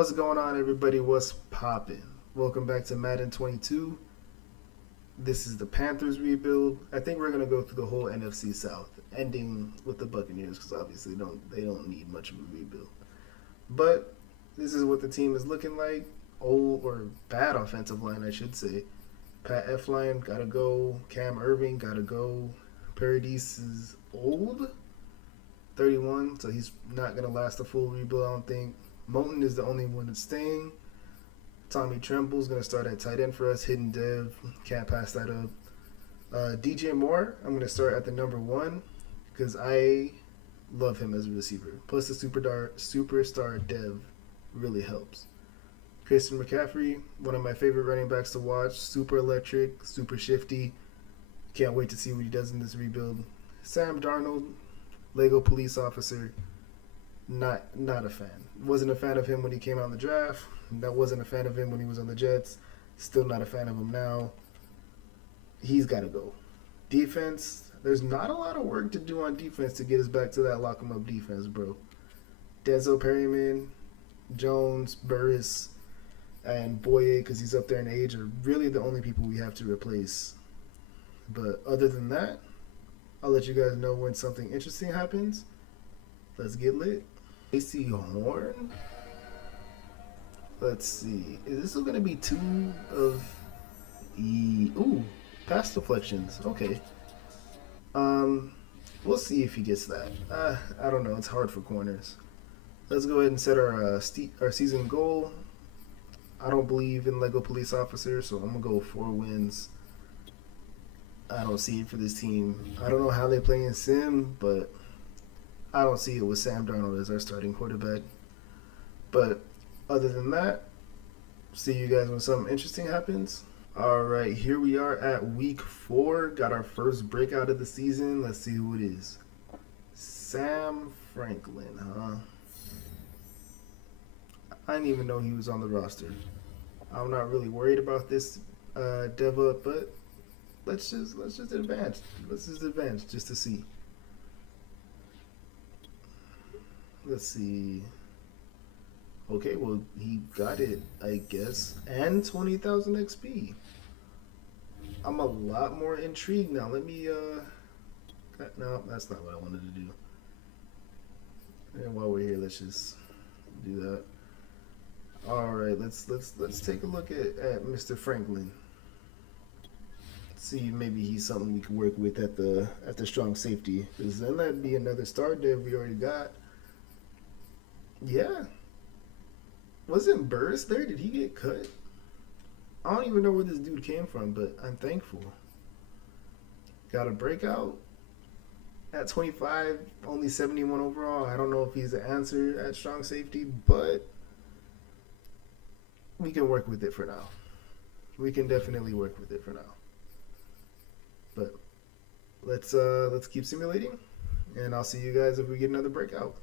What's going on, everybody? What's poppin'? Welcome back to Madden 22. This is the Panthers rebuild. I think we're gonna go through the whole NFC South, ending with the Buccaneers because obviously they don't need much of a rebuild. But this is what the team is looking like. Old or bad offensive line, I should say. Pat Elflein gotta go. Cam Irving gotta go. Paradis is old, 31, so he's not gonna last a full rebuild, I don't think. Moton is the only one that's staying. Tommy Tremble's going to start at tight end for us. Hidden Dev. Can't pass that up. DJ Moore, I'm going to start at the number 1 because I love him as a receiver. Plus the superstar Dev really helps. Christian McCaffery, one of my favorite running backs to watch. Super electric, super shifty. Can't wait to see what he does in this rebuild. Sam Darnold, Lego police officer. Not a fan. Wasn't a fan of him when he came out in the draft. Wasn't a fan of him when he was on the Jets. Still not a fan of him now. He's got to go. Defense, there's not a lot of work to do on defense to get us back to that lock 'em up defense, bro. Denzel Perryman, Jones, Burris, and Boye, because he's up there in age, are really the only people we have to replace. But other than that, I'll let you guys know when something interesting happens. Let's get lit. AC Horn. Let's see. Is this going to be 2 of ooh, pass deflections. Okay. We'll see if he gets that. I don't know. It's hard for corners. Let's go ahead and set our season goal. I don't believe in Lego police officers, so I'm gonna go 4 wins. I don't see it for this team. I don't know how they play in sim, but I don't see it with Sam Darnold as our starting quarterback. But other than that, see you guys when something interesting happens. All right, here we are at week 4. Got our first breakout of the season. Let's see who it is. Sam Franklin, huh? I didn't even know he was on the roster. I'm not really worried about this dev up, but let's just advance. Let's just advance just to see. Let's see. Okay, well, he got it, I guess. And 20,000 XP. I'm a lot more intrigued now. Let me, no, that's not what I wanted to do. And while we're here, let's just do that. Alright, let's take a look at Mr. Franklin. See, maybe he's something we can work with at the strong safety. Because then that'd be another star dev we already got. Yeah. Wasn't Burris there? Did he get cut? I don't even know where this dude came from, but I'm thankful. Got a breakout at 25, only 71 overall. I don't know if he's the answer at strong safety, but we can work with it for now. We can definitely work with it for now. But let's keep simulating, and I'll see you guys if we get another breakout.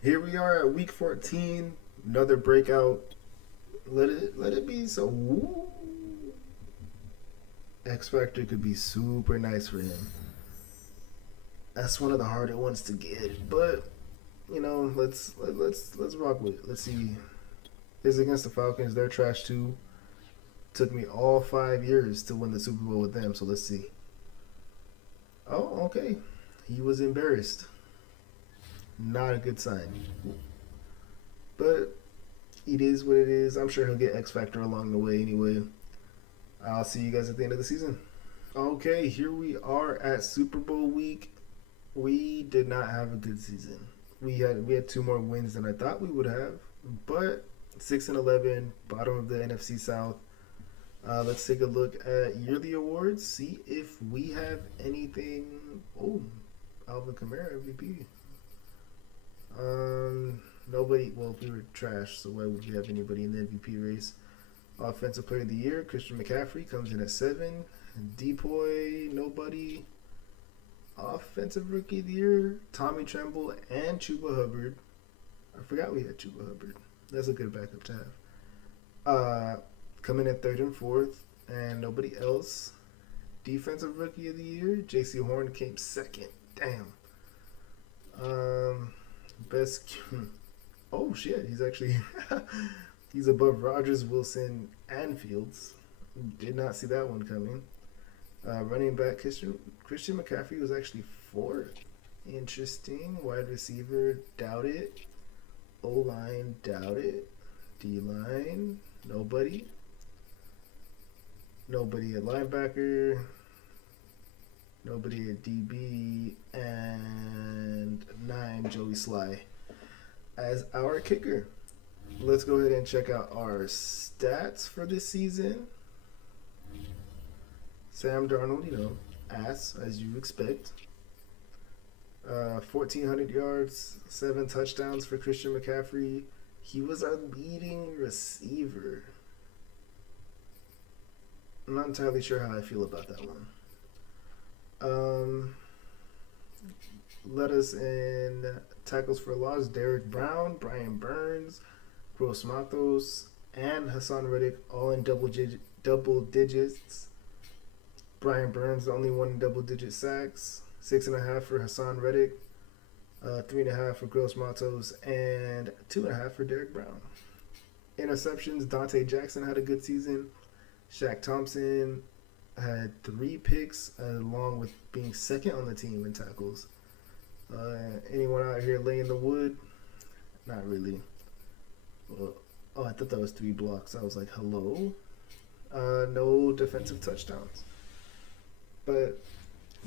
Here we are at week 14, another breakout. Let it be so. Ooh. X Factor could be super nice for him. That's one of the harder ones to get, but you know, let's rock with it. Let's see. It's against the Falcons. They're trash too. Took me all 5 years to win the Super Bowl with them, so let's see. Oh, okay. He was embarrassed. Not a good sign. But it is what it is. I'm sure he'll get X Factor along the way anyway. I'll see you guys at the end of the season. Okay, here we are at Super Bowl week. We did not have a good season. We had 2 more wins than I thought we would have, but 6-11, bottom of the NFC South. Let's take a look at yearly awards. See if we have anything. Oh, Alvin Kamara MVP. Nobody. Well, we were trash, so why would you have anybody in the MVP race? Offensive Player of the Year, Christian McCaffery comes in at 7. Depoy, nobody. Offensive Rookie of the Year, Tommy Tremble and Chuba Hubbard. I forgot we had Chuba Hubbard. That's a good backup to have. Coming at 3rd and 4th, and nobody else. Defensive Rookie of the Year, J.C. Horn came 2nd. Damn. Best. Oh shit, he's actually He's above Rodgers, Wilson, and Fields. Did not see that one coming. Running back Christian McCaffery was actually fourth. Interesting. Wide receiver, doubt it. O-line, doubt it. D-line, nobody. Nobody at linebacker. Nobody at DB. And 9, Joey Sly as our kicker. Let's go ahead and check out our stats for this season. Sam Darnold, ass, as you expect. 1,400 yards, 7 touchdowns for Christian McCaffrey. He was our leading receiver. I'm not entirely sure how I feel about that one. Led us in tackles for loss, Derek Brown, Brian Burns, Gross Matos, and Hassan Reddick, all in double digits. Brian Burns, the only one in double-digit sacks. 6.5 for Hassan Reddick. 3.5 for Gross Matos. And 2.5 for Derek Brown. Interceptions, Dante Jackson had a good season. Shaq Thompson had 3 picks, along with being second on the team in tackles. Anyone out here laying the wood? Not really. Well, I thought that was 3 blocks. I was like, hello? No defensive touchdowns. But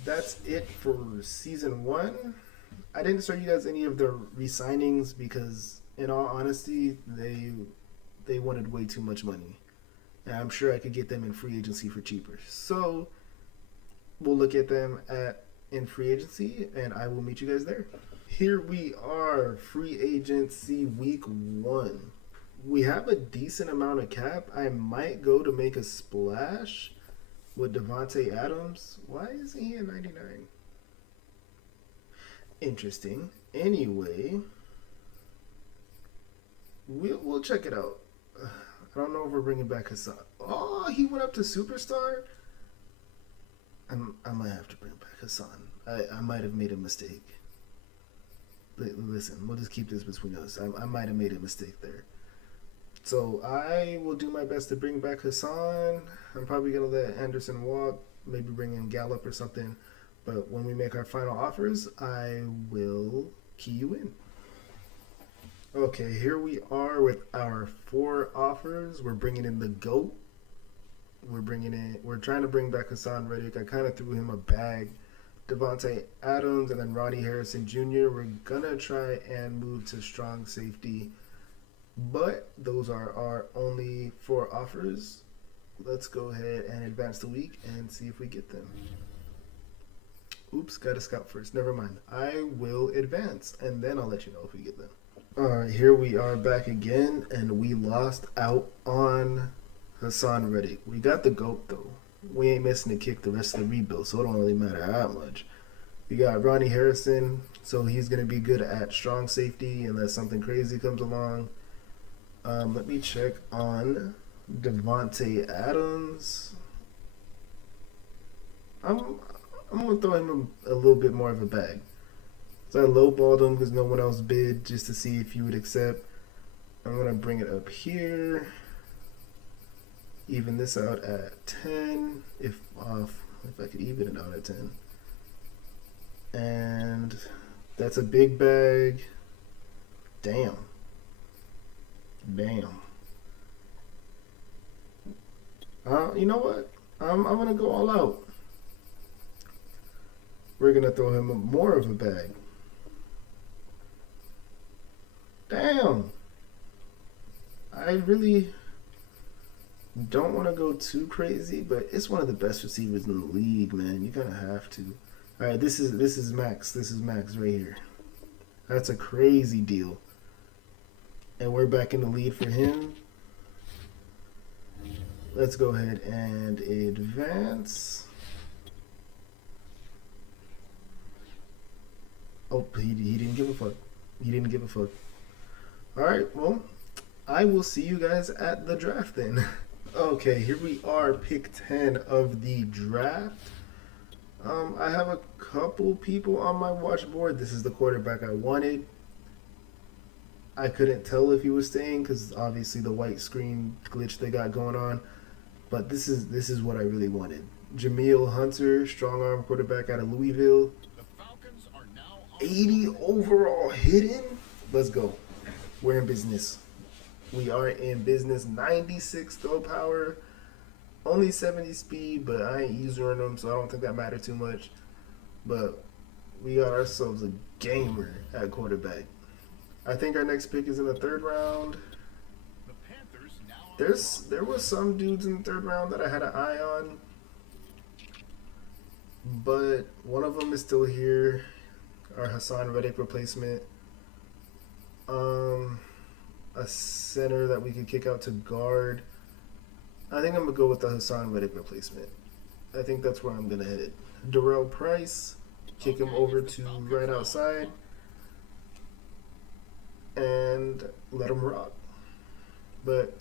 that's it for season 1. I didn't show you guys any of the re-signings because, in all honesty, they wanted way too much money. And I'm sure I could get them in free agency for cheaper. So we'll look at them in free agency, and I will meet you guys there. Here we are, free agency week 1. We have a decent amount of cap. I might go to make a splash with Devontae Adams. Why isn't he at 99? Interesting. Anyway, we'll check it out. I don't know if we're bringing back Hassan. Oh, he went up to superstar? I might have to bring back Hassan. I might have made a mistake. Listen, we'll just keep this between us. I might have made a mistake there. So I will do my best to bring back Hassan. I'm probably going to let Anderson walk, maybe bring in Gallup or something. But when we make our final offers, I will key you in. Okay, here we are with our 4 offers. We're bringing in the GOAT. We're trying to bring back Hassan Reddick. I kind of threw him a bag. Devontae Adams and then Ronnie Harrison Jr. We're going to try and move to strong safety. But those are our only 4 offers. Let's go ahead and advance the week and see if we get them. Oops, got to scout first. Never mind. I will advance, and then I'll let you know if we get them. Alright, here we are back again, and we lost out on Hassan Reddick. We got the GOAT, though. We ain't missing a kick the rest of the rebuild, so it don't really matter that much. We got Ronnie Harrison, so he's going to be good at strong safety unless something crazy comes along. Let me check on Devontae Adams. I'm going to throw him a little bit more of a bag. So I lowballed him because no one else bid just to see if you would accept. I'm going to bring it up here. Even this out at 10. If I could even it out at 10. And that's a big bag. Damn. You know what? I'm going to go all out. We're going to throw him more of a bag. Damn. I really don't want to go too crazy, but it's one of the best receivers in the league, man. You kind of have to. All right, this is Max. This is Max right here. That's a crazy deal. And we're back in the lead for him. Let's go ahead and advance. Oh, he didn't give a fuck. He didn't give a fuck. Alright, well, I will see you guys at the draft then. Okay, here we are, pick 10 of the draft. I have a couple people on my watch board. This is the quarterback I wanted. I couldn't tell if he was staying because obviously the white screen glitch they got going on. But this is what I really wanted. Jameel Hunter, strong arm quarterback out of Louisville. 80 overall hidden. Let's go. We're in business. We are in business. 96 throw power. Only 70 speed, but I ain't using them, so I don't think that mattered too much. But we got ourselves a gamer at quarterback. I think our next pick is in the 3rd round. There was some dudes in the 3rd round that I had an eye on, but one of them is still here. Our Hassan Reddick replacement. A center that we could kick out to guard. I think I'm gonna go with the Hassan Reddick replacement. I think that's where I'm gonna head. Darrell Price, kick him over to right outside, and let him rock. But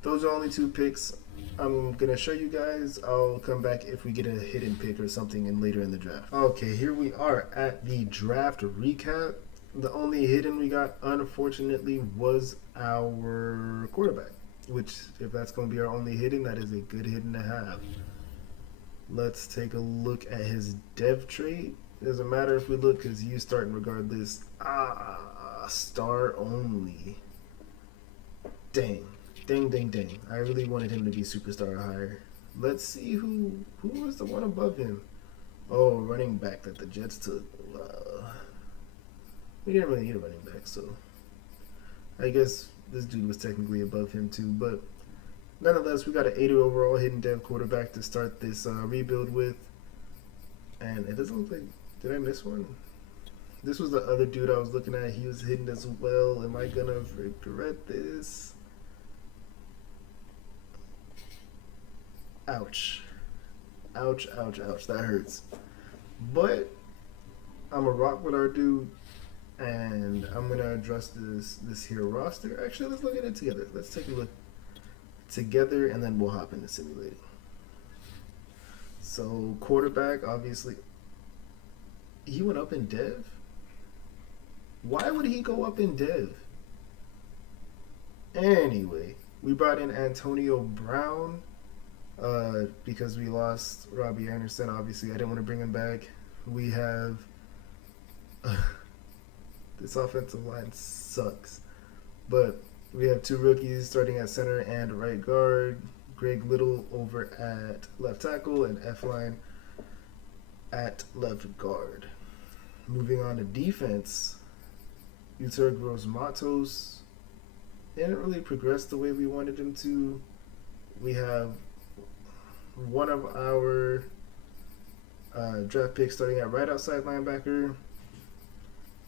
those are only 2 picks. I'm gonna show you guys. I'll come back if we get a hidden pick or something in later in the draft. Okay, here we are at the draft recap. The only hidden we got, unfortunately, was our quarterback. Which, if that's going to be our only hidden, that is a good hidden to have. Let's take a look at his dev trait. Doesn't matter if we look because he's starting regardless. Star only. Dang. Dang. I really wanted him to be superstar or higher. Let's see who was the one above him. Oh, running back that the Jets took. We didn't really need a running back, so I guess this dude was technically above him too. But nonetheless, we got an 80 overall hidden dev quarterback to start this rebuild with. And it doesn't look like... Did I miss one? This was the other dude I was looking at. He was hidden as well. Am I gonna regret this? Ouch. That hurts. But I'm gonna rock with our dude, and I'm gonna address this here roster. Actually, let's look at it together. Let's take a look together, and then we'll hop into simulating. So quarterback, obviously, he went up in dev. Why would he go up in dev? Anyway, we brought in Antonio Brown. Because we lost Robbie Anderson, obviously I didn't want to bring him back. We have this offensive line sucks, but we have 2 rookies starting at center and right guard. Greg Little over at left tackle and F-line at left guard. Moving on to defense, Uter Gross Matos didn't really progress the way we wanted him to. We have one of our draft picks starting at right outside linebacker.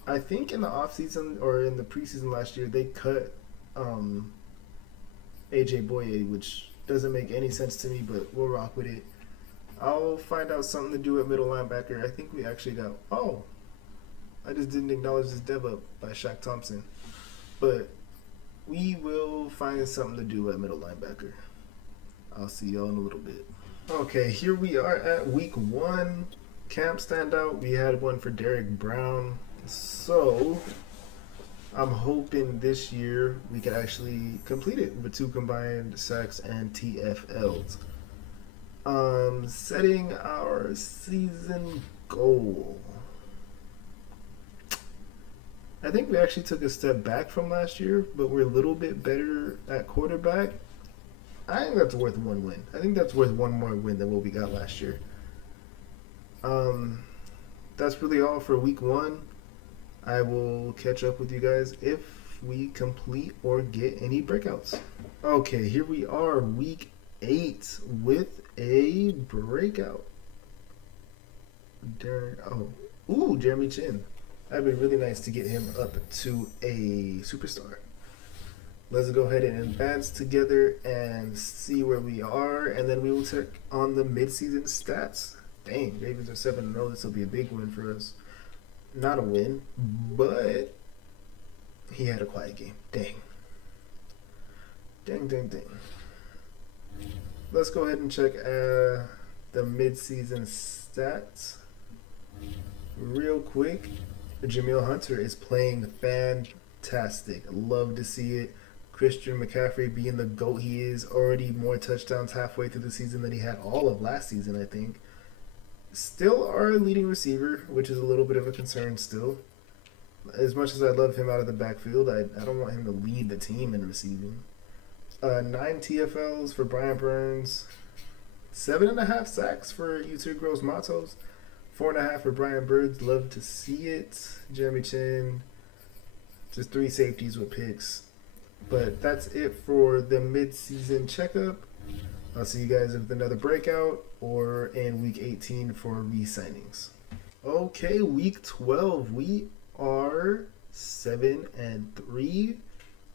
I think in the offseason or in the preseason last year, they cut AJ Boye, which doesn't make any sense to me, but we'll rock with it. I'll find out something to do at middle linebacker. I think we actually got... Oh! I just didn't acknowledge this dev up by Shaq Thompson. But we will find something to do at middle linebacker. I'll see y'all in a little bit. Okay, here we are at week 1. Camp standout. We had one for Derek Brown. So, I'm hoping this year we can actually complete it with 2 combined sacks and TFLs. Setting our season goal. I think we actually took a step back from last year, but we're a little bit better at quarterback. I think that's worth 1 win. I think that's worth 1 more win than what we got last year. That's really all for week 1. I will catch up with you guys if we complete or get any breakouts. Okay, here we are, week 8 with a breakout. Jeremy Chin. That'd be really nice to get him up to a superstar. Let's go ahead and advance together and see where we are, and then we will check on the midseason stats. Dang, Ravens are 7-0. This will be a big win for us. Not a win, but he had a quiet game. Dang. Let's go ahead and check the midseason stats real quick. Jameel Hunter is playing fantastic. Love to see it. Christian McCaffery being the GOAT he is, already more touchdowns halfway through the season than he had all of last season, I think. Still our leading receiver, which is a little bit of a concern still. As much as I love him out of the backfield, I don't want him to lead the team in receiving. 9 TFLs for Brian Burns. 7.5 sacks for Yutur Gross Matos. 4.5 for Brian Birds. Love to see it. Jeremy Chin. Just 3 safeties with picks. But that's it for the mid-season checkup. I'll see you guys with another breakout or in week 18 for re-signings. Okay, week 12. We are 7-3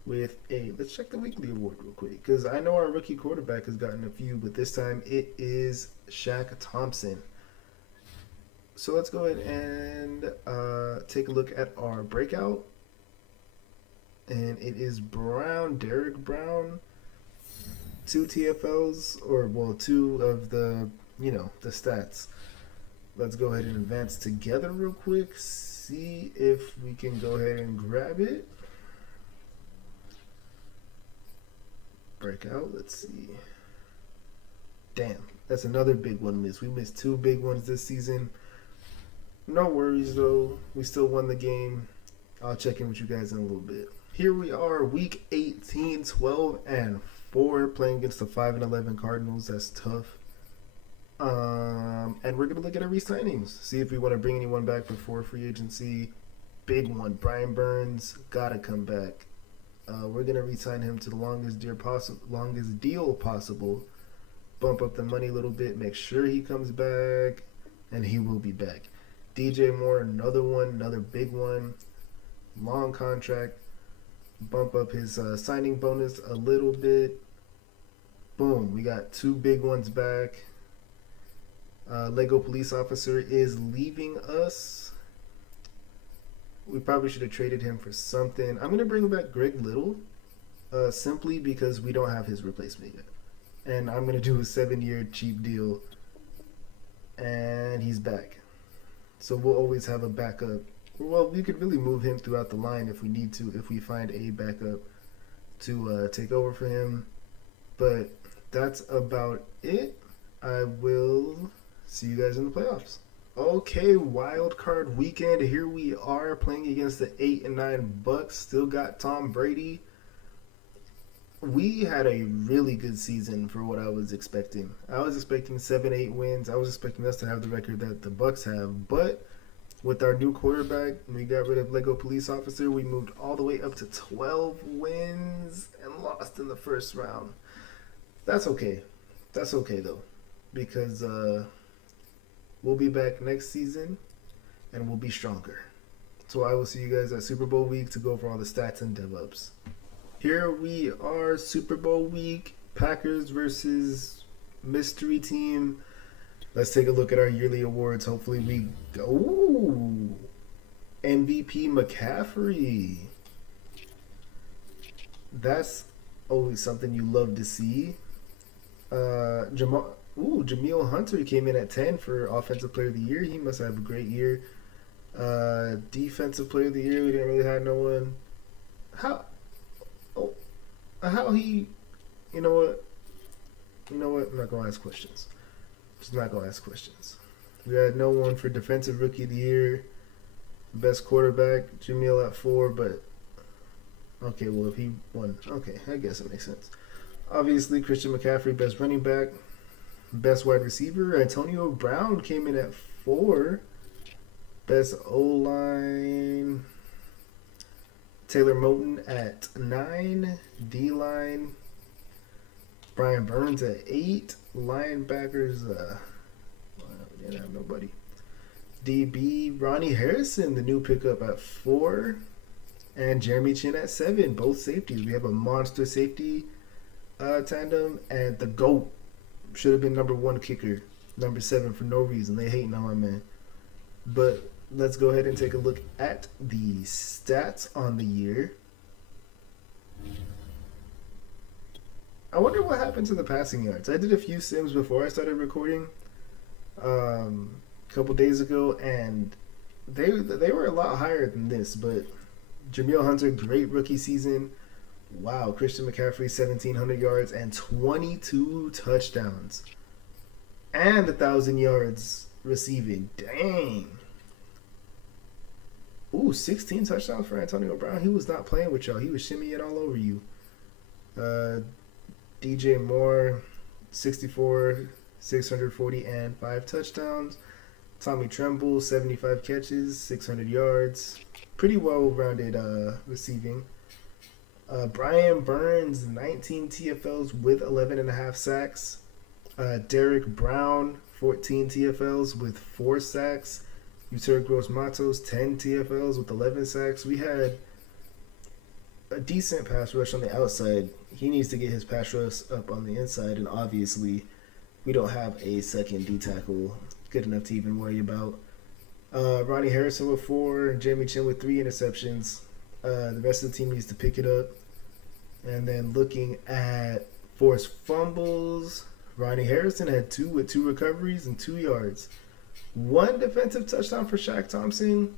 with a, let's check the weekly award real quick, because I know our rookie quarterback has gotten a few, but this time it is Shaq Thompson. So let's go ahead and take a look at our breakout. And it is Brown, Derek Brown, 2 TFLs, or well, 2 of the, the stats. Let's go ahead and advance together real quick, see if we can go ahead and grab it. Breakout, let's see. Damn, that's another big one missed. We missed 2 big ones this season. No worries though, we still won the game. I'll check in with you guys in a little bit. Here we are, week 18, 12-4, playing against the 5-11 Cardinals. That's tough. And we're gonna look at our re-signings, see if we want to bring anyone back before free agency. Big one, Brian Burns, gotta come back. We're gonna re-sign him to the longest deal possible. Bump up the money a little bit, make sure he comes back, and he will be back. DJ Moore, another one, another big one, long contract. Bump up his signing bonus a little bit. Boom, we got 2 big ones back. Lego police officer is leaving us. We probably should have traded him for something. I'm going to bring back Greg Little simply because we don't have his replacement yet. And I'm going to do a 7-year cheap deal. And he's back. So we'll always have a backup. Well, we could really move him throughout the line if we need to, if we find a backup to take over for him. But that's about it. I will see you guys in the playoffs. Okay, wild card weekend. Here we are playing against the 8-9 Bucks. Still got Tom Brady. We had a really good season for what I was expecting. I was expecting 7-8 wins. I was expecting us to have the record that the Bucks have. But with our new quarterback, we got rid of Lego police officer. We moved all the way up to 12 wins and lost in the first round. That's okay. That's okay though, because we'll be back next season and we'll be stronger. So I will see you guys at Super Bowl week to go over all the stats and dev-ups. Here we are, Super Bowl week, Packers versus mystery team. Let's take a look at our yearly awards. Hopefully we go. Ooh, MVP McCaffrey. That's always something you love to see. Jameel Hunter came in at 10 for Offensive Player of the Year. He must have a great year. Defensive Player of the Year, we didn't really have no one. How he, you know what? I'm not going to ask questions. Just not going to ask questions. We had no one for Defensive Rookie of the Year. Best quarterback, Jameel at 4, but okay, well, if he won, okay, I guess it makes sense. Obviously, Christian McCaffery, best running back. Best wide receiver, Antonio Brown came in at 4. Best O-line, Taylor Moton at 9. D-line, Brian Burns at 8. Linebackers, we didn't have nobody. DB, Ronnie Harrison, the new pickup at 4. And Jeremy Chin at 7, both safeties. We have a monster safety tandem, and the GOAT should have been number 1 kicker, number 7 for no reason. They hating on my man. But let's go ahead and take a look at the stats on the year. I wonder what happened to the passing yards. I did a few sims before I started recording a couple days ago, and they were a lot higher than this, but Jameel Hunter, great rookie season. Wow, Christian McCaffery, 1,700 yards and 22 touchdowns. And 1,000 yards receiving. Dang. Ooh, 16 touchdowns for Antonio Brown. He was not playing with y'all. He was shimmying all over you. DJ Moore, 64, 640, and 5 touchdowns. Tommy Tremble, 75 catches, 600 yards. Pretty well-rounded receiving. Brian Burns, 19 TFLs with 11.5 sacks. Derek Brown, 14 TFLs with 4 sacks. Uter Gross Matos, 10 TFLs with 11 sacks. We had a decent pass rush on the outside. He needs to get his pass rush up on the inside, and obviously we don't have a second D tackle good enough to even worry about. Ronnie Harrison with 4, Jamie Chin with 3 interceptions. The rest of the team needs to pick it up. And then looking at forced fumbles, Ronnie Harrison had 2 with 2 recoveries and 2 yards. 1 defensive touchdown for Shaq Thompson.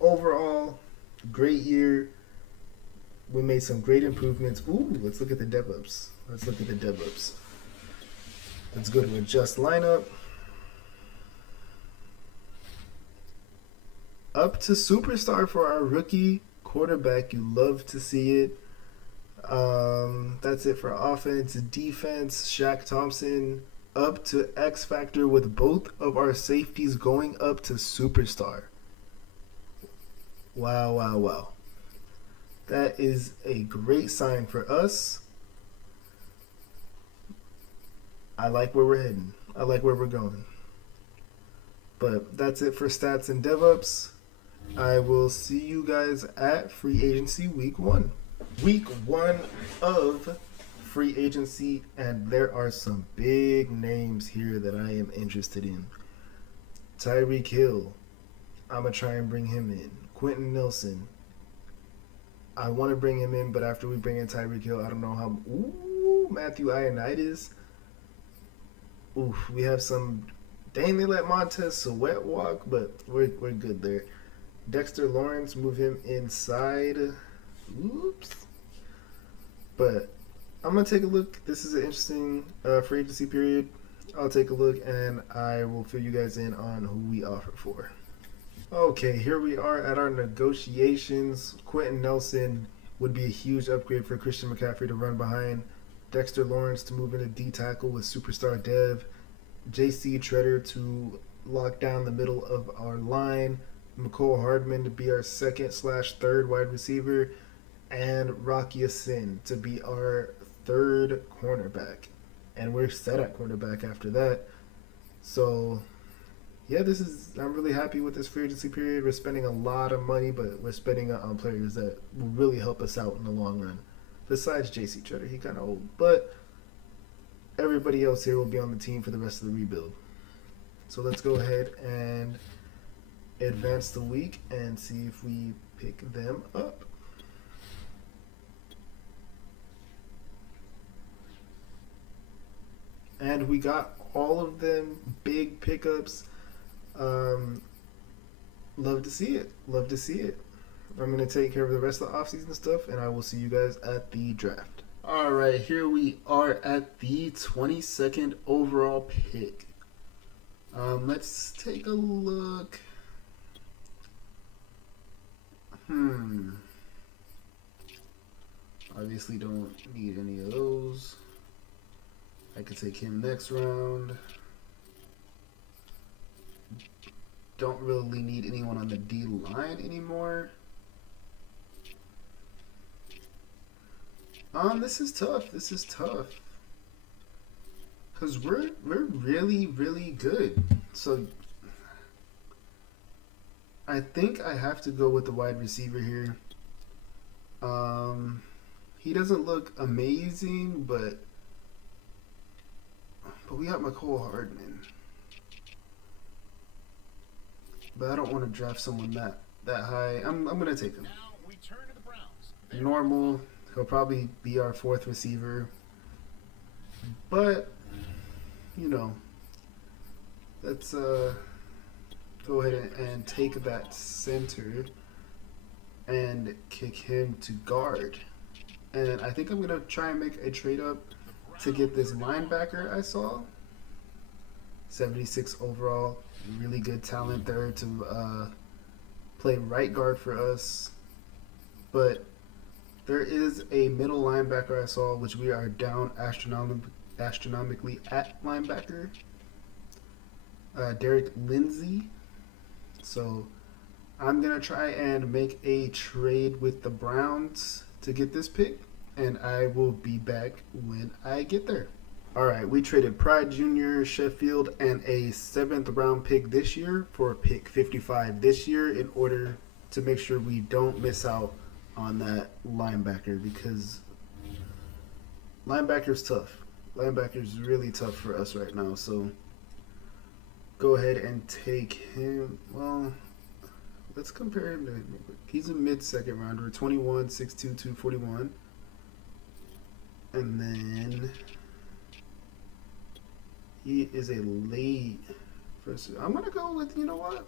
Overall, great year. We made some great improvements. Ooh, let's look at the dev-ups. Let's go to adjust lineup. Up to superstar for our rookie quarterback. You love to see it. That's it for offense. Defense, Shaq Thompson up to X Factor with both of our safeties going up to superstar. Wow. That is a great sign for us. I like where we're heading. I like where we're going. But that's it for stats and dev-ups. I will see you guys at free agency week 1. Week 1 of free agency, and there are some big names here that I am interested in. Tyreek Hill, I'm going to try and bring him in. Quentin Nelson, I want to bring him in, but after we bring in Tyreek Hill, I don't know how. Ooh, Matthew Ioannidis. Ooh, we have some. Dang, they let Montez Sweat walk, but we're good there. Dexter Lawrence, move him inside. Oops. But I'm going to take a look. This is an interesting free agency period. I'll take a look, and I will fill you guys in on who we offer for. Okay, here we are at our negotiations. Quentin Nelson would be a huge upgrade for Christian McCaffery to run behind. Dexter Lawrence to move into D-tackle with superstar dev. J.C. Treader to lock down the middle of our line. McCole Hardman to be our second/third wide receiver. And Rocky Sin to be our third cornerback. And we're set at cornerback after that. So, yeah, I'm really happy with this free agency period. We're spending a lot of money, but we're spending it on players that will really help us out in the long run. Besides J.C. Treader, he kind of old. But everybody else here will be on the team for the rest of the rebuild. So let's go ahead and advance the week and see if we pick them up. And we got all of them big pickups. Love to see it. I'm going to take care of the rest of the offseason stuff, and I will see you guys at the draft. All right, here we are at the 22nd overall pick. Let's take a look. Obviously don't need any of those. I could take him next round. Don't really need anyone on the D line anymore. This is tough. Cause we're really, really good. So I think I have to go with the wide receiver here. He doesn't look amazing, but we got McCole Hardman. But I don't want to draft someone that high. I'm gonna take him. Now we turn to the Browns. Normal. He'll probably be our fourth receiver. But let's go ahead and take that center. and kick him to guard. And I think I'm going to try and make a trade up to get this linebacker I saw. 76 overall. Really good talent there to play right guard for us. But there is a middle linebacker I saw, which we are down astronomically at linebacker. Derek Lindsey. So I'm going to try and make a trade with the Browns to get this pick, and I will be back when I get there. All right, we traded Pride Jr., Sheffield, and a 7th round pick this year for pick 55 this year in order to make sure we don't miss out on that linebacker, because linebacker's tough. Linebacker's really tough for us right now, so go ahead and take him. Well, let's compare him to him real quick. He's a mid-second rounder, 21, 6'2", 241. And then he is a late first. I'm going to go with, you know what?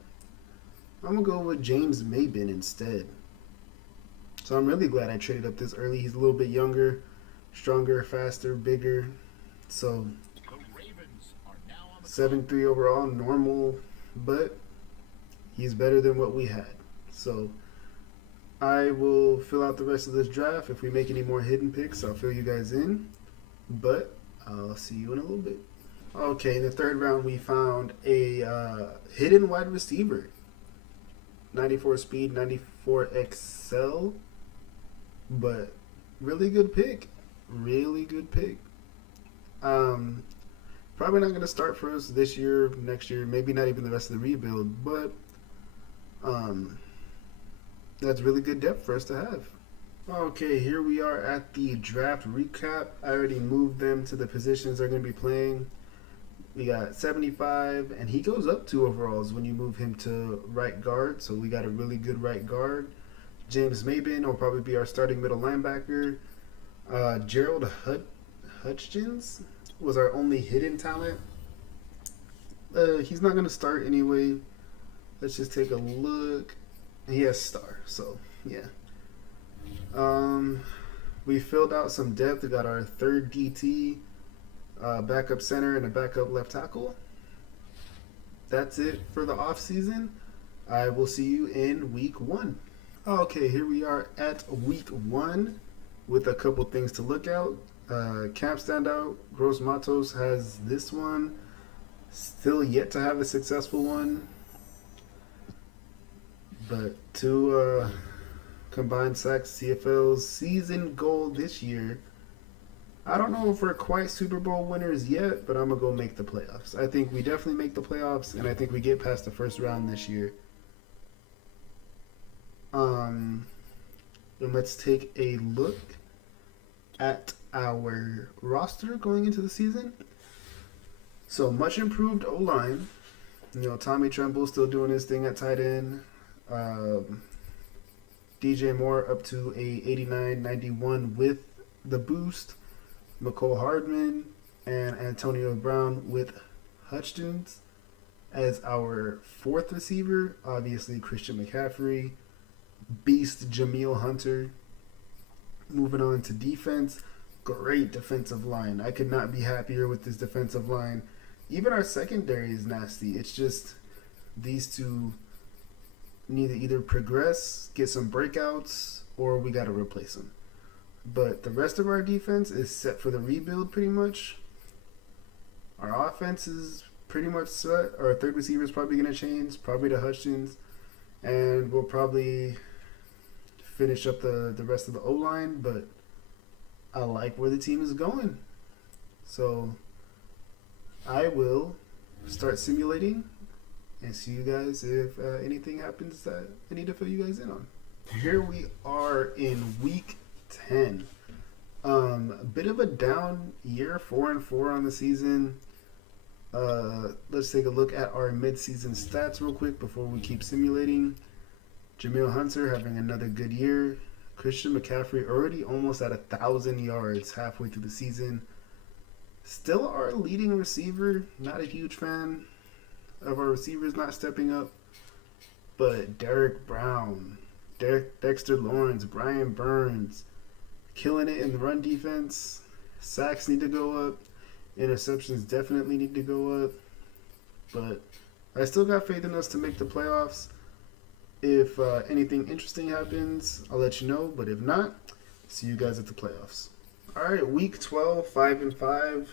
I'm going to go with James Maben instead. So I'm really glad I traded up this early. He's a little bit younger, stronger, faster, bigger. So 7'3" overall, normal, but he's better than what we had. So I will fill out the rest of this draft. If we make any more hidden picks, I'll fill you guys in. But I'll see you in a little bit. Okay, in the 3rd round, we found a hidden wide receiver. 94 speed, 94 XL. But really good pick. Really good pick. Probably not going to start for us this year, next year, maybe not even the rest of the rebuild, but that's really good depth for us to have. Okay, here we are at the draft recap. I already moved them to the positions they're going to be playing. We got 75, and he goes up 2 overalls when you move him to right guard, so we got a really good right guard. James Maben will probably be our starting middle linebacker. Gerald Hutchins was our only hidden talent. He's not going to start anyway. Let's just take a look. He has star, so yeah. We filled out some depth. We got our 3rd DT, backup center, and a backup left tackle. That's it for the off season. I will see you in week 1. Okay, here we are at week 1 with a couple things to look out. Camp standout, Gross Matos has this one. Still yet to have a successful one. But 2 combined sacks, CFL's season goal this year. I don't know if we're quite Super Bowl winners yet, but I'm going to go make the playoffs. I think we definitely make the playoffs, and I think we get past the 1st round this year. And let's take a look at our roster going into the season. So much improved O-line. You know, Tommy Tremble still doing his thing at tight end. DJ Moore up to a 89-91 with the boost. McCole Hardman and Antonio Brown with Hutchins as our 4th receiver. Obviously, Christian McCaffery. Beast Jameel Hunter. Moving on to defense. Great defensive line. I could not be happier with this defensive line. Even our secondary is nasty. It's just these 2 need to either progress, get some breakouts, or we got to replace them. But the rest of our defense is set for the rebuild pretty much. Our offense is pretty much set. Our 3rd receiver is probably going to change, probably to Hutchins. And we'll probably finish up the rest of the O-line, but I like where the team is going. So I will start simulating and see you guys if anything happens that I need to fill you guys in on. Here we are in week 10. A bit of a down year, 4-4 on the season. Let's take a look at our mid-season stats real quick before we keep simulating. Jameel Hunter having another good year. Christian McCaffery already almost at 1,000 yards halfway through the season. Still our leading receiver. Not a huge fan of our receivers not stepping up. But Derek Brown Dexter Lawrence, Brian Burns, killing it in the run defense. Sacks need to go up. Interceptions definitely need to go up. But I still got faith in us to make the playoffs. If anything interesting happens, I'll let you know. But if not, see you guys at the playoffs. All right, week 12, 5-5.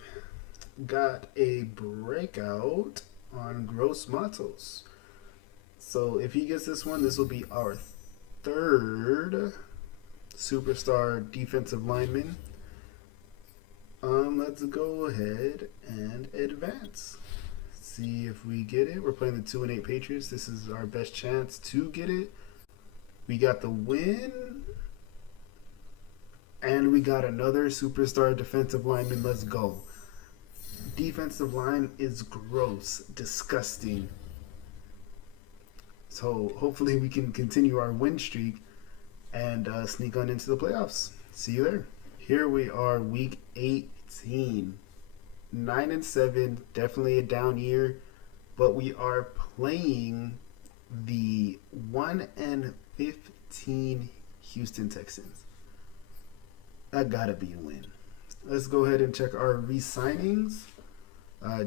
Got a breakout on Gross Matos. So if he gets this one, this will be our third superstar defensive lineman. Let's go ahead and advance. See if we get it. We're playing the 2-8 Patriots. This is our best chance to get it. We got the win. And we got another superstar defensive lineman. Let's go. Defensive line is gross, disgusting. So hopefully we can continue our win streak and sneak on into the playoffs. See you there. Here we are, week 18. 9-7, definitely a down year, but we are playing the 1-15 Houston Texans. That gotta be a win. Let's go ahead and check our re-signings.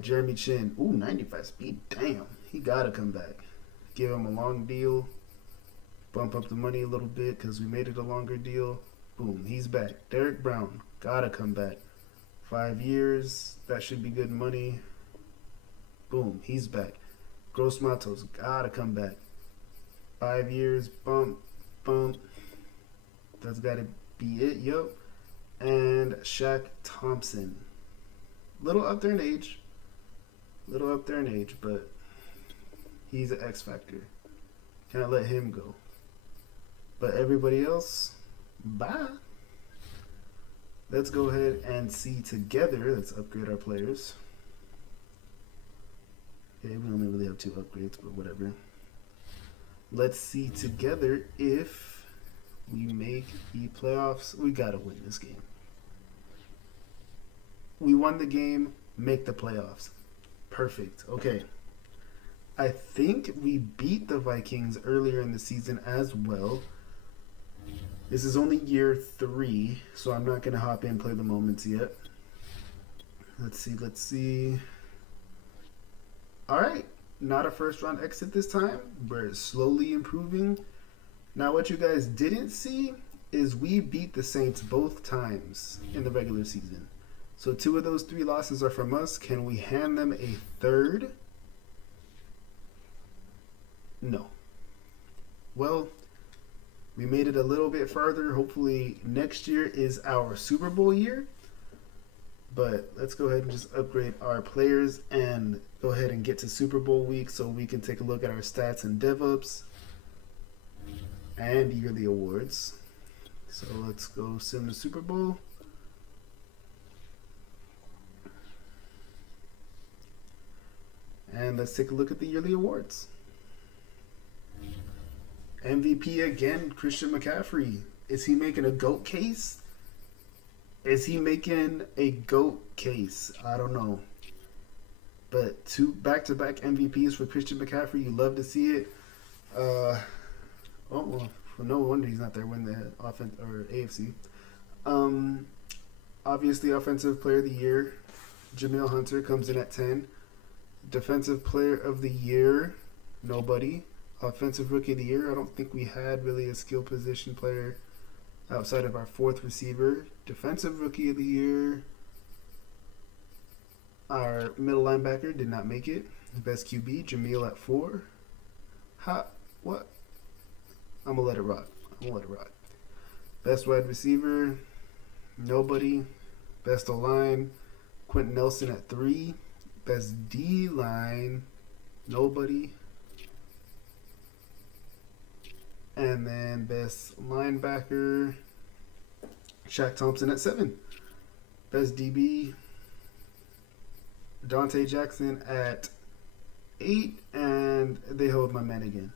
Jeremy Chin, 95 speed, damn, he gotta come back. Give him a long deal, bump up the money a little bit because we made it a longer deal. Boom, he's back. Derek Brown, gotta come back. 5 years, that should be good money. Boom, he's back. Gross Matos, gotta come back. 5 years, bump. That's gotta be it, yup. And Shaq Thompson. Little up there in age, but he's an X factor. Can't let him go. But everybody else, bye. Let's go ahead and see together. Let's upgrade our players. Okay, we only really have 2 upgrades, but whatever. Let's see together if we make the playoffs. We gotta win this game. We won the game, make the playoffs. Perfect. Okay. I think we beat the Vikings earlier in the season as well. This is only year 3, so I'm not going to hop in and play the moments yet. Let's see. All right. Not a first-round exit this time. We're slowly improving. Now, what you guys didn't see is we beat the Saints both times in the regular season. So 2 of those 3 losses are from us. Can we hand them a third? No. Well, we made it a little bit further. Hopefully next year is our Super Bowl year. But let's go ahead and just upgrade our players and go ahead and get to Super Bowl week so we can take a look at our stats and DevUps and yearly awards. So let's go sim the Super Bowl. And let's take a look at the yearly awards. MVP again, Christian McCaffery. Is he making a GOAT case? I don't know. But 2 back-to-back MVPs for Christian McCaffrey. You love to see it. Well, no wonder he's not there when the offense or AFC. Obviously, Offensive Player of the Year, Jamil Hunter comes in at 10. Defensive Player of the Year, nobody. Offensive Rookie of the Year, I don't think we had really a skill position player outside of our 4th receiver. Defensive Rookie of the Year, our middle linebacker did not make it. Best QB, Jamil at 4. What? I'm going to let it rock. Best wide receiver, nobody. Best O-line, Quentin Nelson at 3. Best D-line, nobody. And then best linebacker, Shaq Thompson at 7. Best DB, Dante Jackson at 8. And they hold my man again.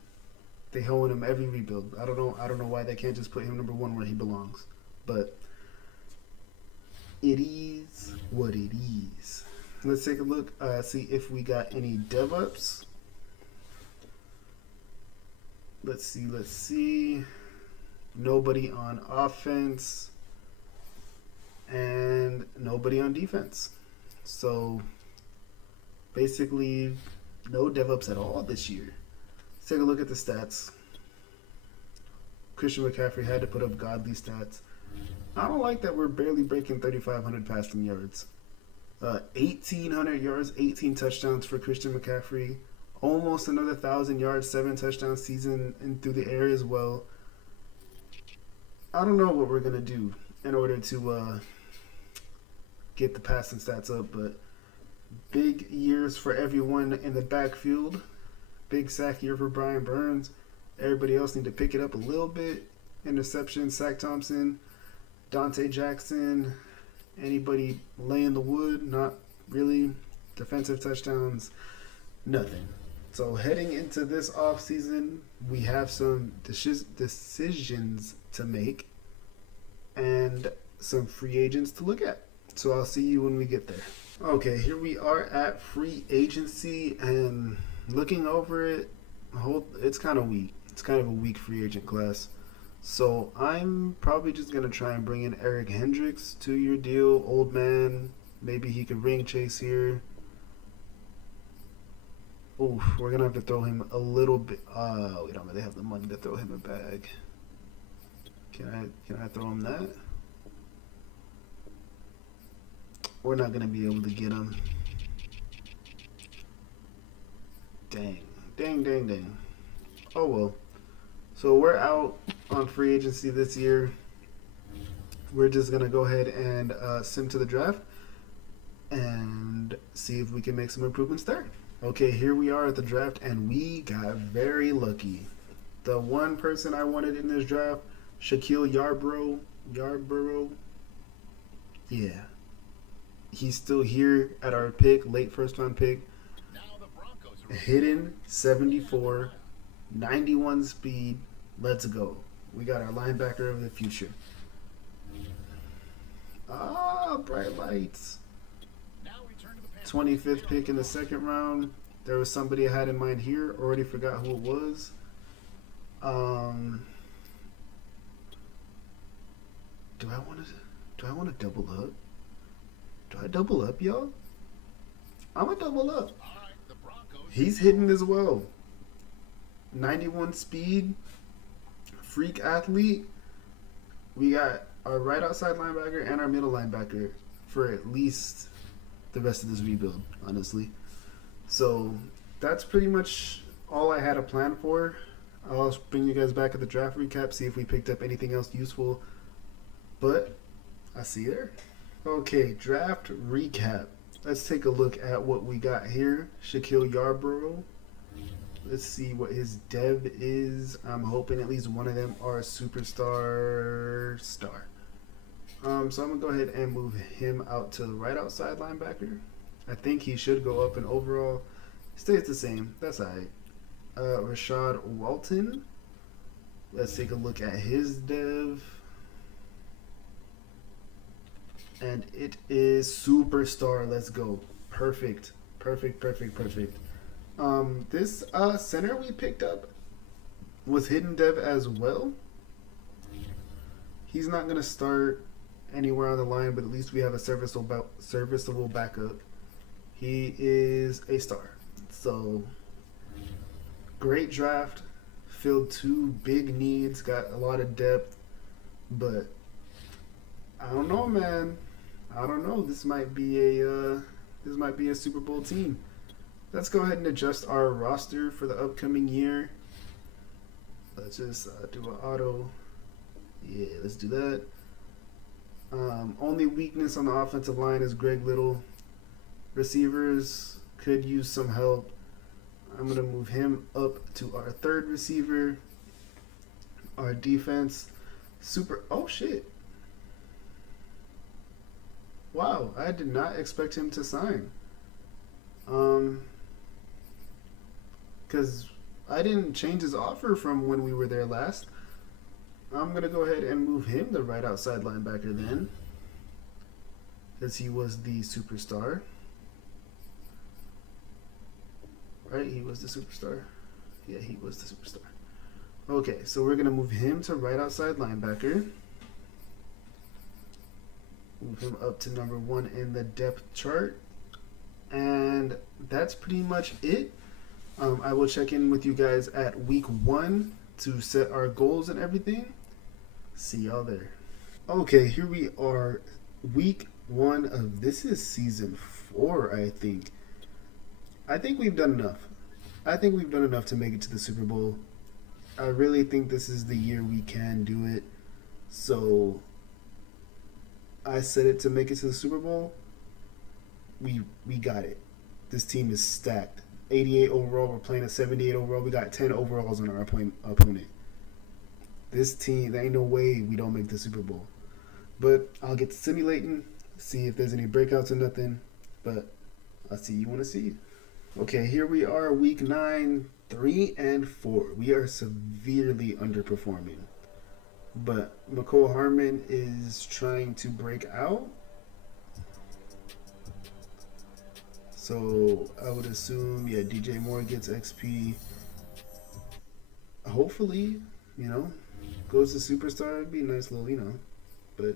They hold him every rebuild. I don't know why they can't just put him number 1 where he belongs. But it is what it is. Let's take a look, see if we got any DevUps. Let's see. nobody on offense, and nobody on defense. So basically, no DevOps at all this year. Let's take a look at the stats. Christian McCaffery had to put up godly stats. I don't like that we're barely breaking 3,500 passing yards. 1,800 yards, 18 touchdowns for Christian McCaffery. Almost another 1,000 yards, 7 touchdown season and through the air as well. I don't know what we're going to do in order to get the passing stats up, but big years for everyone in the backfield. Big sack year for Brian Burns. Everybody else need to pick it up a little bit. Interception, Shaq Thompson, Dante Jackson. Anybody laying the wood? Not really. Defensive touchdowns, nothing. So heading into this offseason, we have some decisions to make and some free agents to look at. So I'll see you when we get there. Okay, here we are at free agency, and looking over it, it's kind of weak. It's kind of a weak free agent class. So I'm probably just going to try and bring in Eric Hendricks, 2-year deal, old man. Maybe he could ring chase here. Oof, we're going to have to throw him a little bit. We don't really have the money to throw him a bag. Can I throw him that? We're not going to be able to get him. Dang. Oh well. So we're out on free agency this year. We're just going to go ahead and sim to the draft and see if we can make some improvements there. Okay, here we are at the draft, and we got very lucky. The one person I wanted in this draft, Shaquille Yarborough. Yeah. He's still here at our pick, late first round pick. Hidden 74, 91 speed. Let's go. We got our linebacker of the future. Bright lights. 25th pick in the second round. There was somebody I had in mind here. Already forgot who it was. Do I want to double up? Do I double up, y'all? I'm gonna double up. He's hidden as well. 91 speed, freak athlete. We got our right outside linebacker and our middle linebacker for at least the rest of this rebuild, honestly. So that's pretty much all I had a plan for. I'll bring you guys back at the draft recap, see if we picked up anything else useful. But I see you there. Okay, draft recap. Let's take a look at what we got here. Shaquille Yarborough. Let's see what his dev is. I'm hoping at least one of them are a superstar star. So I'm going to go ahead and move him out to the right outside linebacker. I think he should go up in overall. Stays the same. That's all right. Rashad Walton. Let's take a look at his dev. And it is superstar. Let's go. Perfect. This center we picked up was hidden dev as well. He's not going to start anywhere on the line, but at least we have a serviceable backup. He is a star. So, great draft. Filled 2 big needs. Got a lot of depth. But, I don't know, man. I don't know. This might be a Super Bowl team. Let's go ahead and adjust our roster for the upcoming year. Let's just do an auto. Yeah, let's do that. Only weakness on the offensive line is Greg Little. Receivers could use some help. I'm going to move him up to our third receiver. Our defense, oh shit. Wow, I did not expect him to sign. Because I didn't change his offer from when we were there last. I'm going to go ahead and move him the right outside linebacker then. Because he was the superstar. Right? He was the superstar. Yeah, he was the superstar. Okay, so we're gonna move him to right outside linebacker. Move him up to number 1 in the depth chart. And that's pretty much it. I will check in with you guys at week 1 to set our goals and everything. See y'all there. Okay, here we are. Week 1 of this is season 4, I think. I think we've done enough. I think we've done enough to make it to the Super Bowl. I really think this is the year we can do it. So I set it to make it to the Super Bowl. We got it. This team is stacked. 88 overall. We're playing a 78 overall. We got 10 overalls on our opponent. This team, there ain't no way we don't make the Super Bowl. But I'll get to simulating, see if there's any breakouts or nothing. But I'll see you want to see. Okay, here we are, week 9, 3-4. We are severely underperforming. But McCole Harmon is trying to break out. So I would assume, yeah, DJ Moore gets XP. Hopefully, goes to superstar. It'd be a nice little, But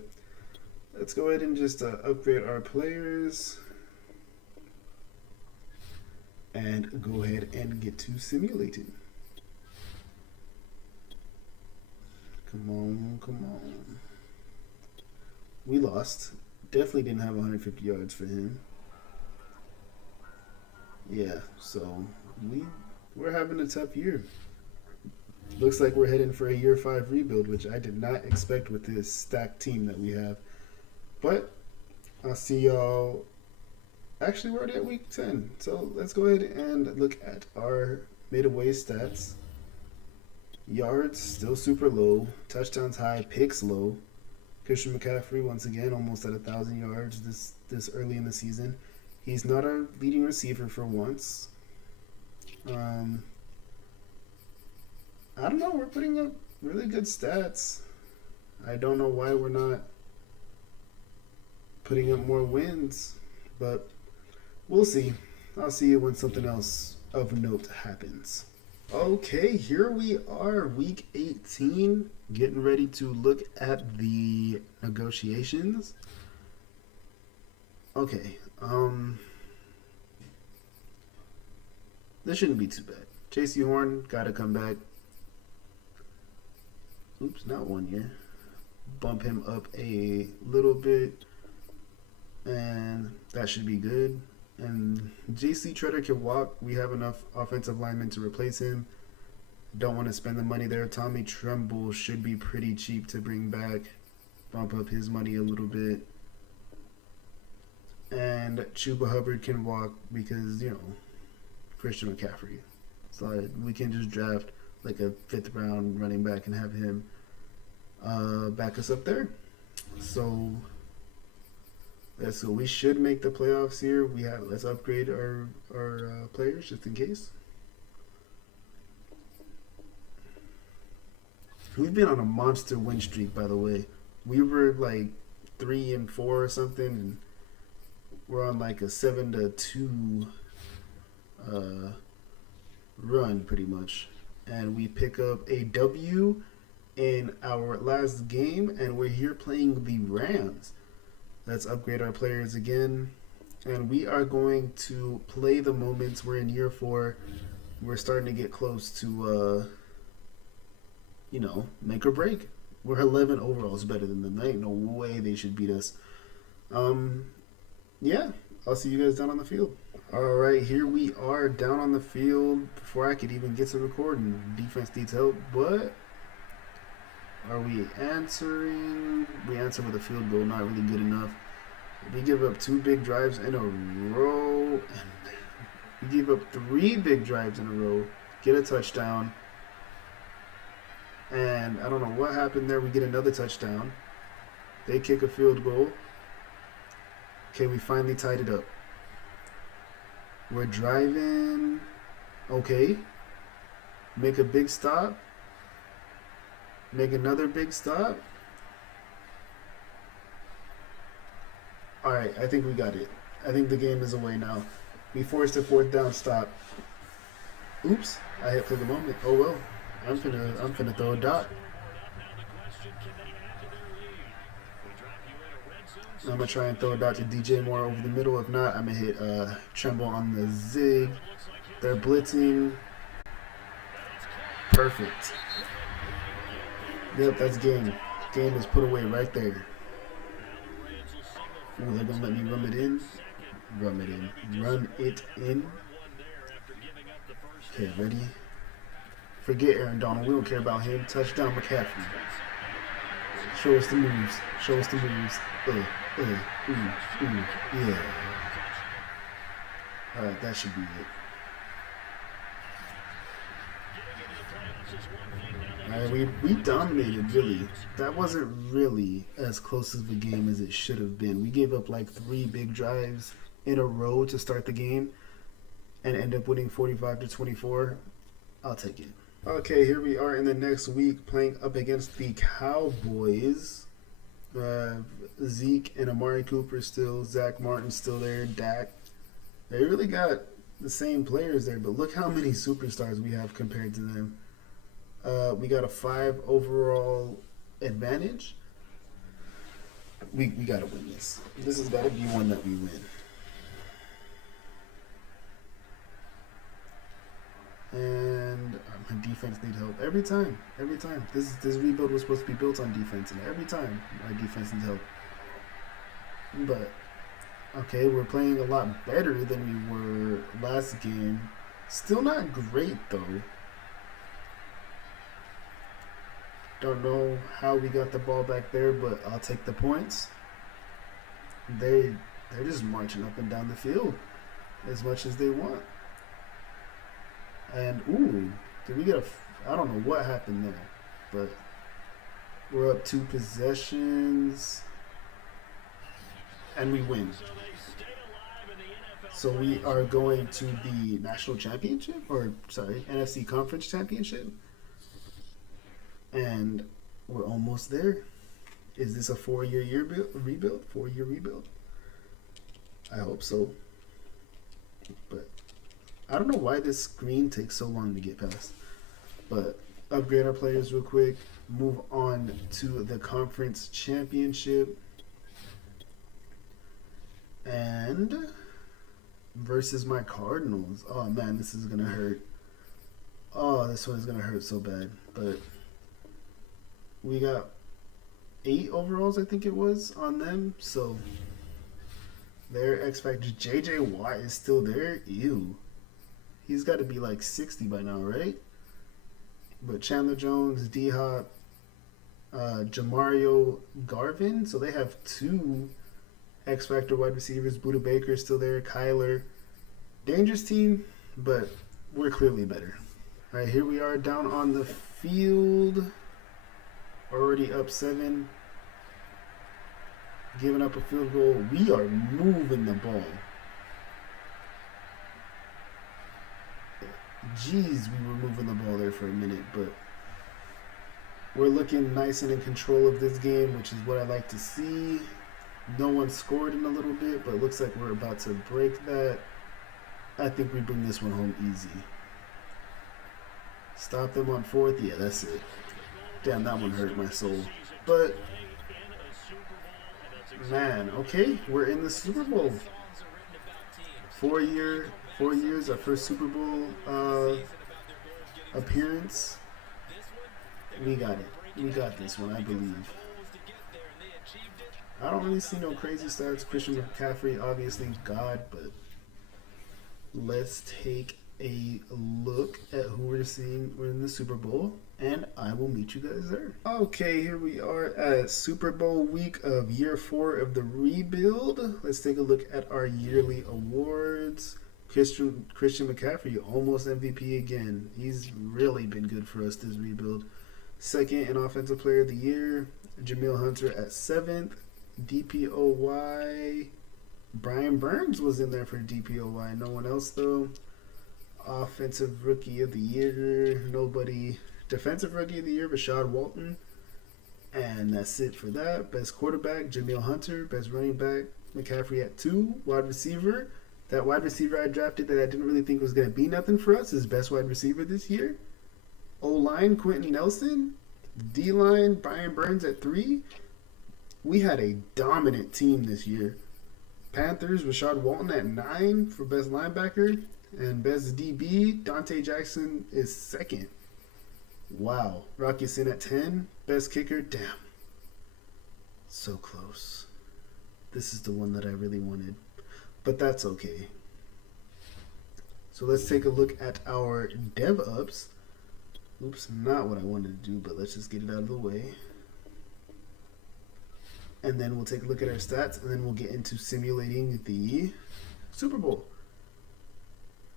let's go ahead and just upgrade our players. And go ahead and get to simulating. Come on. We lost. Definitely didn't have 150 yards for him. Yeah, so we're having a tough year. Looks like we're heading for a year 5 rebuild, which I did not expect with this stacked team that we have. But I'll see y'all. Actually, we're already at week 10. So let's go ahead and look at our mid-away stats. Yards still super low. Touchdowns high. Picks low. Christian McCaffery once again almost at 1,000 yards this early in the season. He's not our leading receiver for once. I don't know. We're putting up really good stats. I don't know why we're not putting up more wins, but we'll see. I'll see you when something else of note happens. Okay, here we are, week 18, getting ready to look at the negotiations. Okay, this shouldn't be too bad. JC Horn got to come back. Oops, not 1 year. Bump him up a little bit, and that should be good. And JC Treader can walk. We have enough offensive linemen to replace him. Don't want to spend the money there. Tommy Tremble should be pretty cheap to bring back. Bump up his money a little bit. And Chuba Hubbard can walk because, Christian McCaffery. So we can just draft like a 5th round running back and have him back us up there. So we should make the playoffs here. Let's upgrade our players just in case. We've been on a monster win streak, by the way. We were like 3-4 or something, and we're on like a 7-2 run pretty much. And we pick up a W in our last game, and we're here playing the Rams. Let's upgrade our players again. And we are going to play the moments. We're in year 4. We're starting to get close to, make or break. We're 11 overalls better than them. There ain't no way they should beat us. Yeah, I'll see you guys down on the field. All right, here we are down on the field. Before I could even get to recording, defense needs help, but are we answering? We answer with a field goal, not really good enough. We give up 2 big drives in a row. We give up 3 big drives in a row, get a touchdown, and I don't know what happened there. We get another touchdown. They kick a field goal. Okay, we finally tied it up. We're driving. Okay. Make a big stop. Make another big stop. All right, I think we got it. I think the game is away now. We forced a 4th down stop. Oops, I hit for the moment. Oh well. I'm finna throw a dot. I'm gonna try and throw a dot to DJ Moore over the middle. If not, I'm gonna hit Tremble on the zig. They're blitzing. Perfect. Yep, that's game. Game is put away right there. Ooh, they're gonna let me run it in. Run it in. Run it in. Okay, ready? Forget Aaron Donald. We don't care about him. Touchdown McCaffrey. Show us the moves. Show us the moves. Yeah. Alright, that should be it. Alright, we dominated, really. That wasn't really as close of a game as it should have been. We gave up like 3 big drives in a row to start the game and end up winning 45-24. I'll take it. Okay, here we are in the next week playing up against the Cowboys. Zeke and Amari Cooper still, Zach Martin still there, Dak. They really got the same players there, but look how many superstars we have compared to them. We got a 5 overall advantage. We got to win this. This has got to be one that we win. And my defense need help every time. Every time. This rebuild was supposed to be built on defense, and every time my defense needs help. But okay, we're playing a lot better than we were last game. Still not great though. Don't know how we got the ball back there, but I'll take the points. They're just marching up and down the field as much as they want. And, ooh, did we get I don't know what happened there, but we're up 2 possessions, and we win. So we are going to the National Championship, NFC Conference Championship, and we're almost there. Is this a 4-year rebuild? 4-year rebuild? I hope so. But I don't know why this screen takes so long to get past. But upgrade our players real quick. Move on to the conference championship. And versus my Cardinals. Oh man, this is gonna hurt. Oh, this one is gonna hurt so bad. But we got 8 overalls, I think it was, on them. So their X Factor. JJ Watt is still there. Ew. He's got to be like 60 by now, right? But Chandler Jones, D-Hop, Jamario Garvin. So they have 2 X Factor wide receivers. Buda Baker still there. Kyler. Dangerous team, but we're clearly better. All right, here we are down on the field. Already up 7. Giving up a field goal. We are moving the ball. Jeez, we were moving the ball there for a minute, but we're looking nice and in control of this game, which is what I like to see. No one scored in a little bit, but it looks like we're about to break that. I think we bring this one home easy. Stop them on 4th. Yeah, that's it. Damn, that one hurt my soul. But, man, okay, we're in the Super Bowl. 4 years, our first Super Bowl appearance. We got it. We got this one, I believe. I don't really see no crazy stats. Christian McCaffery, obviously God, but let's take a look at who we're seeing. We're in the Super Bowl, and I will meet you guys there. Okay, here we are at Super Bowl week of year 4 of the rebuild. Let's take a look at our yearly awards. Christian McCaffery, almost MVP again. He's really been good for us this rebuild. 2nd in Offensive Player of the Year. Jamil Hunter at 7th. DPOY. Brian Burns was in there for DPOY. No one else, though. Offensive Rookie of the Year. Nobody. Defensive Rookie of the Year, Rashad Walton. And that's it for that. Best Quarterback, Jamil Hunter. Best Running Back, McCaffrey at 2. Wide Receiver. That wide receiver I drafted that I didn't really think was going to be nothing for us is best wide receiver this year. O-line, Quentin Nelson. D-line, Brian Burns at 3. We had a dominant team this year. Panthers, Rashad Walton at 9 for best linebacker. And best DB, Dante Jackson is 2nd. Wow. Rocky Sin at 10. Best kicker, damn. So close. This is the one that I really wanted. But that's okay. So let's take a look at our dev ups. Oops, not what I wanted to do, but let's just get it out of the way. And then we'll take a look at our stats, and then we'll get into simulating the Super Bowl.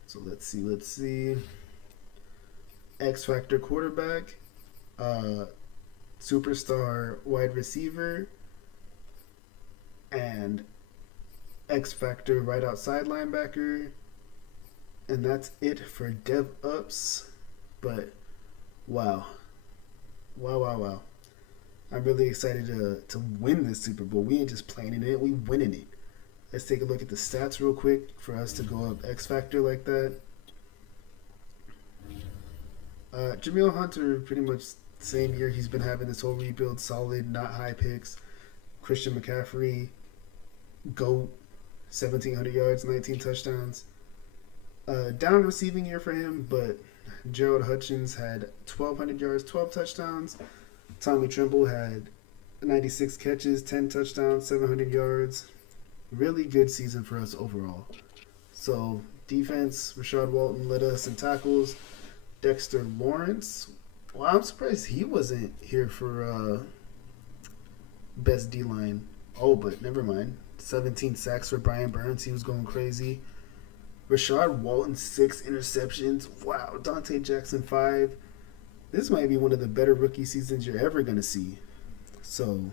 So let's see. X Factor quarterback, superstar wide receiver, and X Factor right outside linebacker. And that's it for dev ups. But wow. I'm really excited to win this Super Bowl. We ain't just playing in it, we winning it. Let's take a look at the stats real quick for us to go up X Factor like that. Jameel Hunter, pretty much same year he's been having this whole rebuild, solid, not high picks. Christian McCaffery, GOAT, 1,700 yards, 19 touchdowns. Down receiving year for him, but Gerald Hutchins had 1,200 yards, 12 touchdowns. Tommy Tremble had 96 catches, 10 touchdowns, 700 yards. Really good season for us overall. So, defense, Rashad Walton led us in tackles. Dexter Lawrence, well, I'm surprised he wasn't here for best D-line. Oh, but never mind. 17 sacks for Brian Burns. He was going crazy. Rashad Walton, 6 interceptions. Wow. Dante Jackson, 5. This might be one of the better rookie seasons you're ever going to see. So,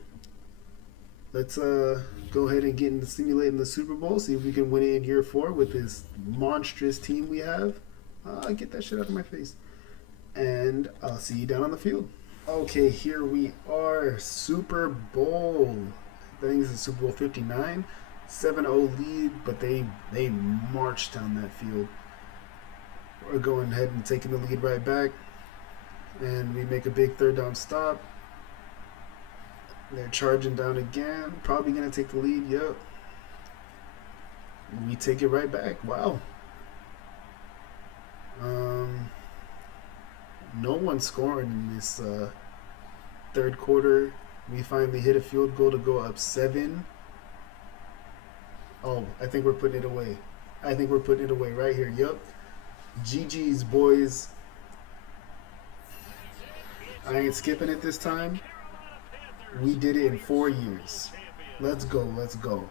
let's go ahead and get into simulating the Super Bowl. See if we can win it in year 4 with this monstrous team we have. Get that shit out of my face. And I'll see you down on the field. Okay, here we are. Super Bowl. I think this is Super Bowl 59. 7-0 lead, but they marched down that field. We're going ahead and taking the lead right back. And we make a big third down stop. They're charging down again. Probably going to take the lead. Yep. We take it right back. Wow. No one scoring in this third quarter. We finally hit a field goal to go up 7. Oh, I think we're putting it away. Right here. Yup. GG's, boys. I ain't skipping it this time. We did it in 4 years. Let's go.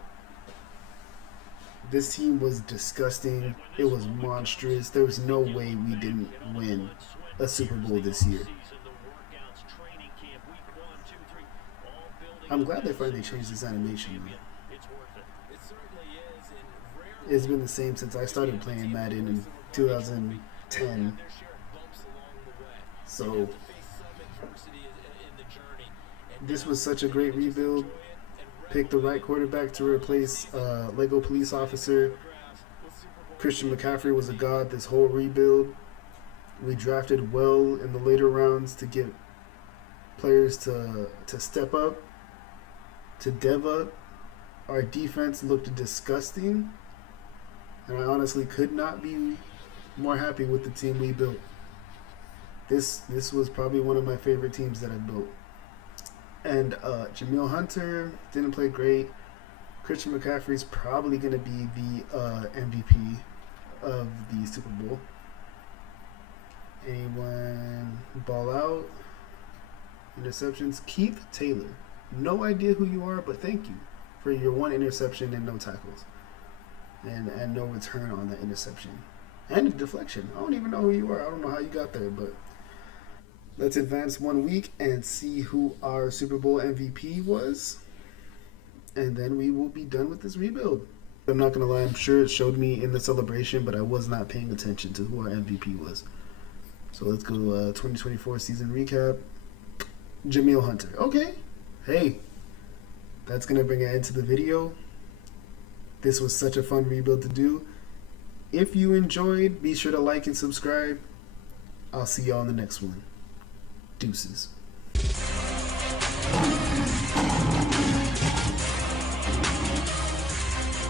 This team was disgusting. It was monstrous. There was no way we didn't win a Super Bowl this year. I'm glad they finally changed this animation. It's been the same since I started playing Madden in 2010. So, this was such a great rebuild. Picked the right quarterback to replace Lego police officer. Christian McCaffery was a god this whole rebuild. We drafted well in the later rounds to get players to step up, to dev up. Our defense looked disgusting, and I honestly could not be more happy with the team we built. This was probably one of my favorite teams that I built. And Jameel Hunter didn't play great. Christian McCaffrey's probably going to be the MVP of the Super Bowl. Anyone ball out? Interceptions. Keith Taylor. No idea who you are, but thank you for your 1 interception and no tackles. And no return on that interception. And a deflection. I don't even know who you are. I don't know how you got there, but let's advance 1 week and see who our Super Bowl MVP was. And then we will be done with this rebuild. I'm not going to lie, I'm sure it showed me in the celebration, but I was not paying attention to who our MVP was. So let's go 2024 season recap. Jameel Hunter. Okay. Hey, that's going to bring an end to the video. This was such a fun rebuild to do. If you enjoyed, be sure to like and subscribe. I'll see y'all in the next one. Deuces.